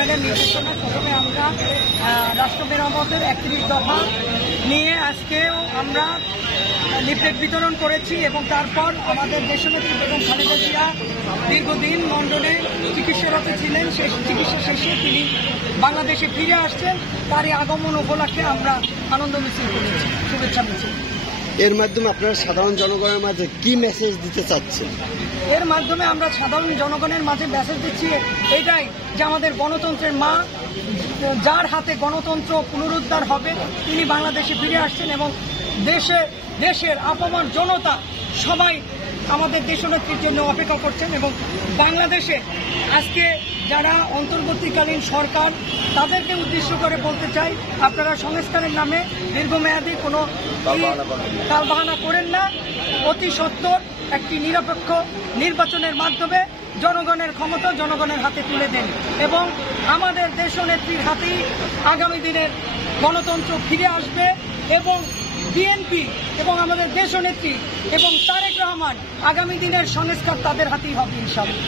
চেয়ারম্যানের নির্দেশনা প্রথমে আমরা রাষ্ট্র মেরামতের 31 দফা নিয়ে আজকেও আমরা লিফলেট বিতরণ করেছি এবং তারপর আমাদের দেশনেত্রী বেগম খালেদা জিয়া দীর্ঘদিন লন্ডনে চিকিৎসারত ছিলেন। সেই চিকিৎসা শেষে তিনি বাংলাদেশে ফিরে আসছেন। তারই আগমন উপলক্ষে আমরা আনন্দ মিছিল করেছি, শুভেচ্ছা মিছিল। এর মাধ্যমে আপনারা সাধারণ জনগণের মাঝে কি মেসেজ দিতে চাচ্ছেন? এর মাধ্যমে আমরা সাধারণ জনগণের মাঝে মেসেজ দিচ্ছি এইটাই যে আমাদের গণতন্ত্রের মা, যার হাতে গণতন্ত্র পুনরুদ্ধার হবে, তিনি বাংলাদেশে ফিরে আসছেন এবং দেশের আপামর জনতা সবাই আমাদের দেশনেত্রীর জন্য অপেক্ষা করছেন। এবং বাংলাদেশে আজকে যারা অন্তর্বর্তীকালীন সরকার, তাদেরকে উদ্দেশ্য করে বলতে চাই, আপনারা সংস্কারের নামে দীর্ঘমেয়াদী কোনো তালবাহানা করেন না। অতি সত্বর একটি নিরপেক্ষ নির্বাচনের মাধ্যমে জনগণের ক্ষমতা জনগণের হাতে তুলে দেন এবং আমাদের দেশনেত্রীর হাতেই আগামী দিনের গণতন্ত্র ফিরে আসবে এবং বিএনপি এবং আমাদের দেশনেত্রী এবং তারেক রহমান আগামী দিনের সংস্কার তাদের হাতেই হবে ইনশাআল্লাহ।